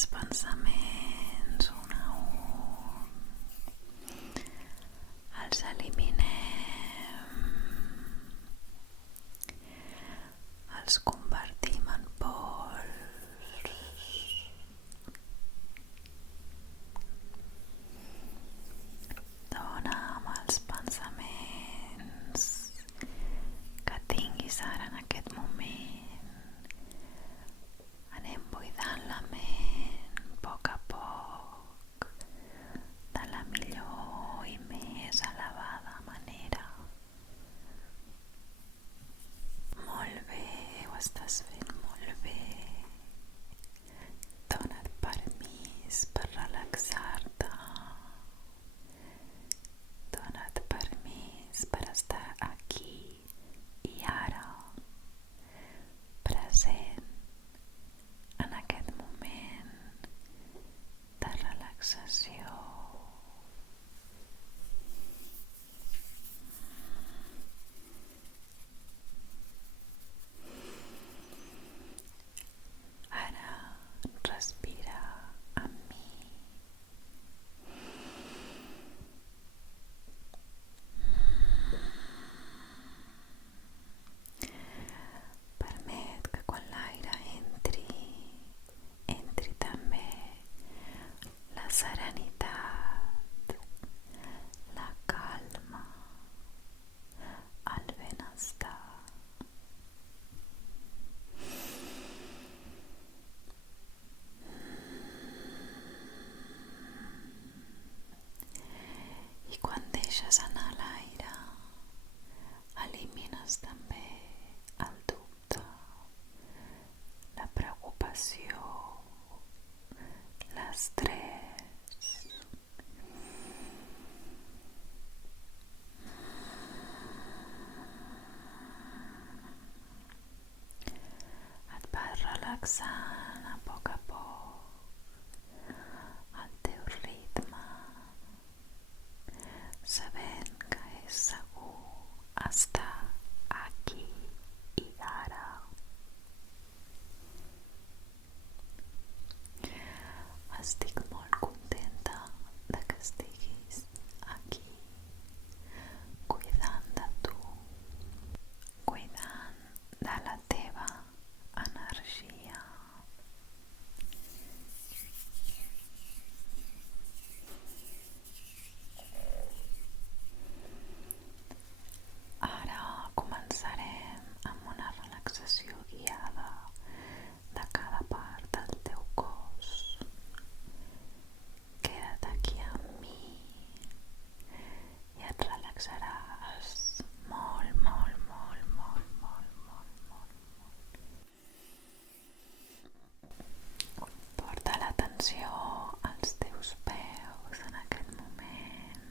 els pensaments un a un, els eliminem, els convertim en pols. Dona'm els pensaments que tinguis ara en aquest moment. Anem buidant la ment a poc de la millor i més elevada manera. Molt bé, ho estàs fent molt bé. Dona't permís per relaxar-te. Dona't permís per estar aquí i ara, present en aquest moment de relaxació. Ara respira amb mi. Permet que quan l'aire entri també la serenitat, la calma, el benestar. I quan deixes anar l'aire, elimines també el dubte, la preocupació, l'estrès. Et vas relaxant a poc al teu ritme, sabent que és segur estar aquí i ara. Estic molt contenta de que estiguis aquí, cuidant de tu, cuidant de la teva energia. Ara començarem amb una relaxació guiada de cada part del teu cos. Queda't aquí amb mi i et relaxaràs molt, molt, molt, molt, molt, molt, molt. Porta l'atenció als teus peus en aquest moment.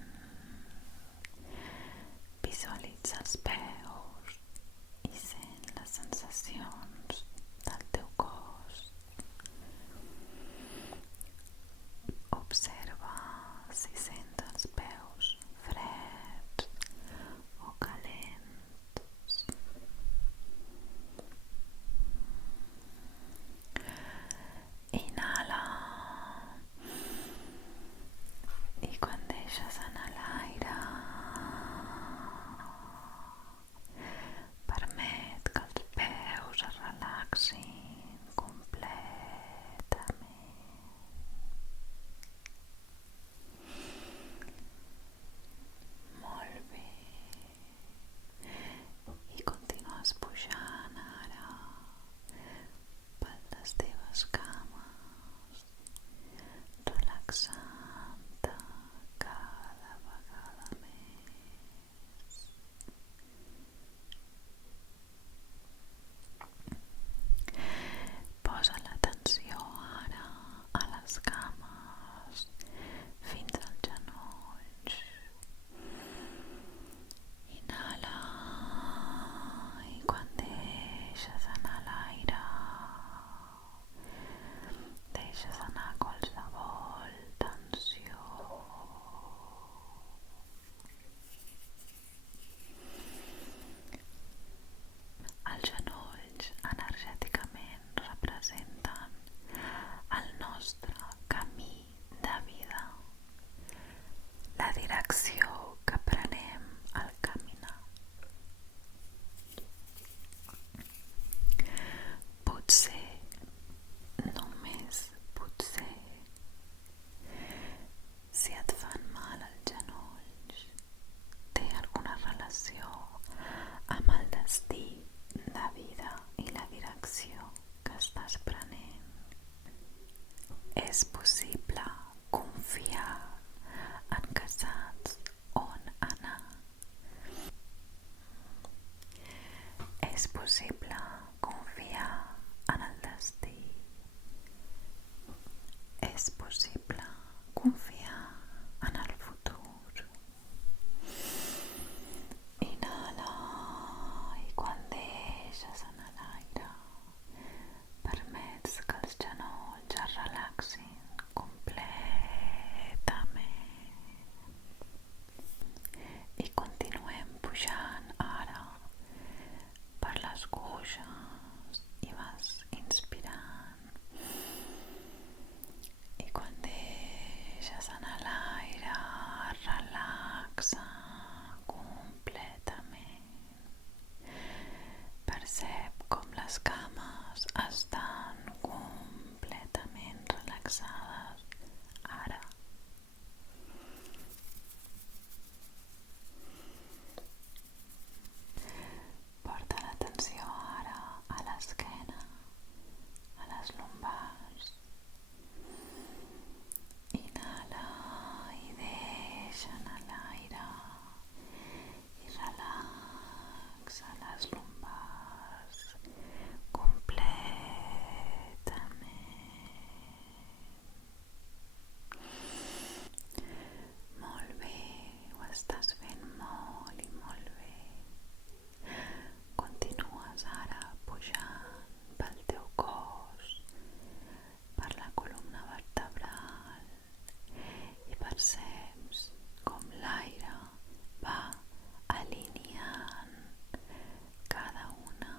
Visualitza els peus i sent les sensacions del teu cos. Observa si sents els peus freds o calents. Inhala i quan deixes anar l'aire, possible confiar en el destí. És possible confiar en el futur. Inhala i quan deixes anar l'aire, permets que els genolls es relaxin completament. I continuem pujant ara per les cuixes i vas inspirant. I quan deixes anar l'aire, es relaxa completament. Percep com les cames estan completament relaxades ara. Porta l'atenció ara a l'esquena, a les lumbars. Inhala i deixa anar l'aire i relaxa les lumbars completament. Molt bé, ho estàs fent molt i molt bé. Continues ara pujant pel teu cos, per la columna vertebral i perceps com l'aire va alineant cada una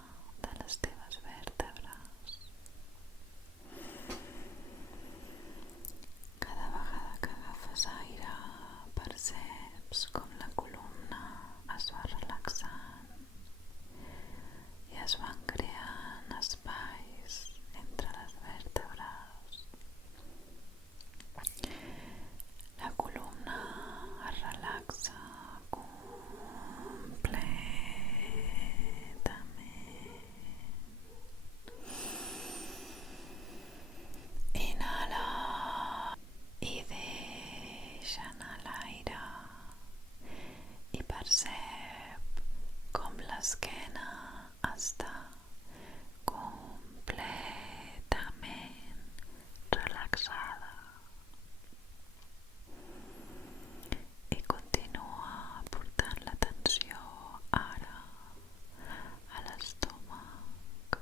de les teves vèrtebres. Cada vegada que agafes aire perceps com la columna es va relaxant i es van creant espais entre les vèrtebres. La columna es relaxa completament. Inhala i deixa anar l'aire i percep com l'esquena està completament relaxada. I continua portant l'atenció ara a l'estómac.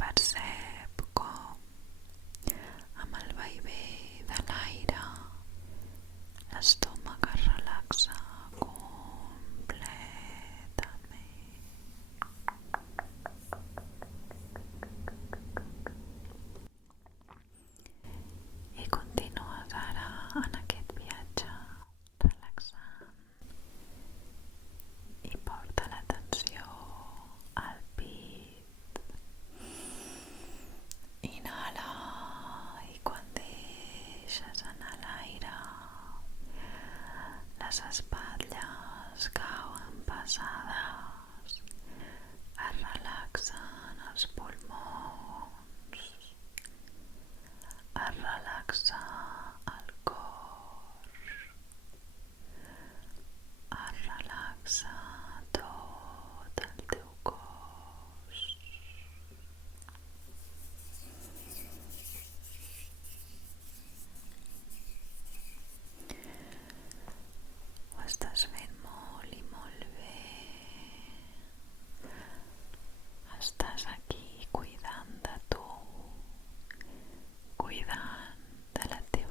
Percep com, amb el vaivé de l'aire, l'estómac es relaxa completament. I continues ara en aquest viatge relaxant i porta l'atenció al pit. Inhala i quan deixes anar l'aire, les espatlles cauen pesades, es relaxen els pulmons, es relaxa el cor, es relaxa tot el teu cos. Ho estàs fent molt i molt bé. Estàs aquí cuidant de tu, cuidant de la teva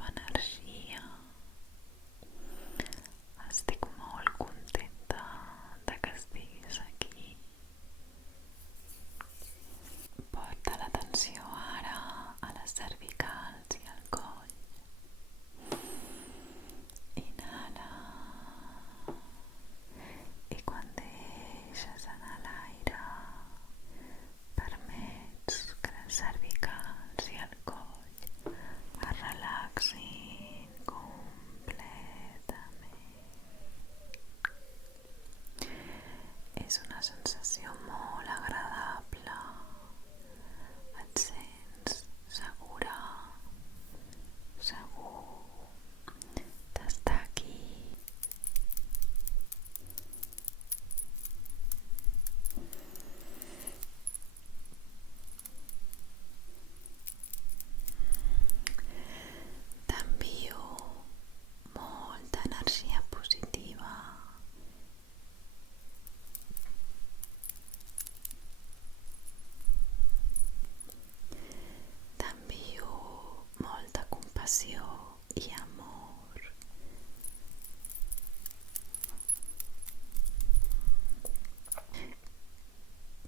compassió i amor.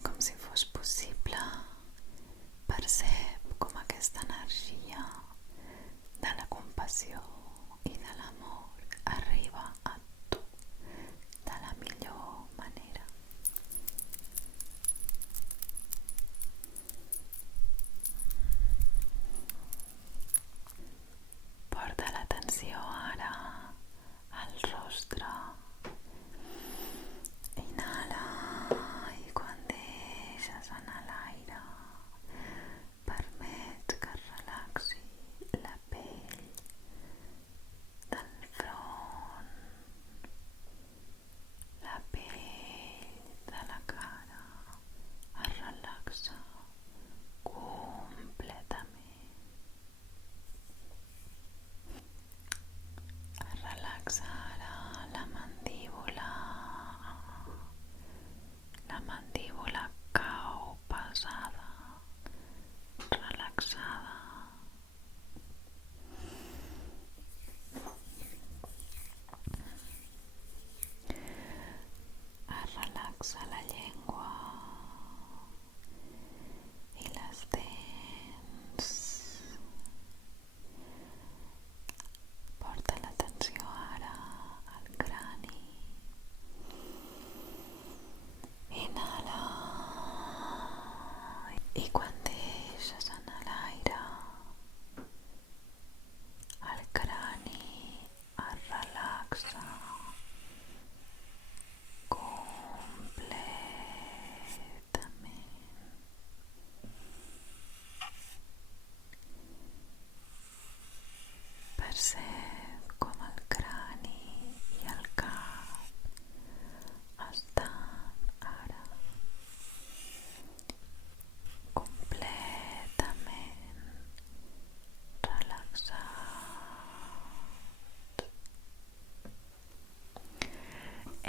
Com si fos possible, percep com aquesta energia de la compassió i de l'amor arriba a tu de la millor manera. Porta l'atenció ara al rostre. Inhala i quan deixes anar l'aire, permets que es relaxi la pell del front, la pell de la cara es relaxa completament. Es relaxa ara la mandíbula cau pesada, relaxada. Es relaxa la llengua i les dents. Porta l'atenció ara al crani. Inhala i quan deixes anar l'aire, el crani es relaxa completament. Percep com el crani i el cap estan ara completament relaxats.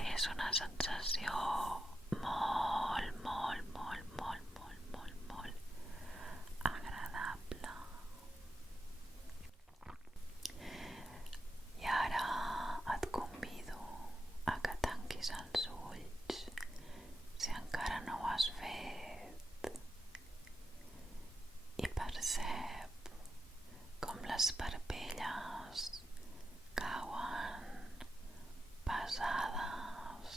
És una sensació molt agradable. I ara et convido a que tanquis els ulls si encara no ho has fet i percep com les parpelles cauen pesades,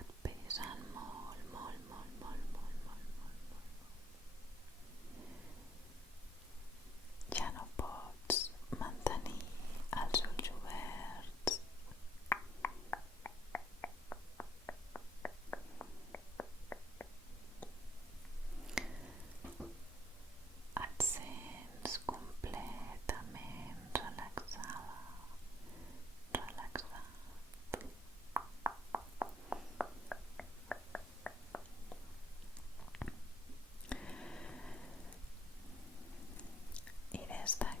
et pesen molt. Ja no pots mantenir els ulls oberts. Et sents completament relaxada, relaxat. I des d'aquí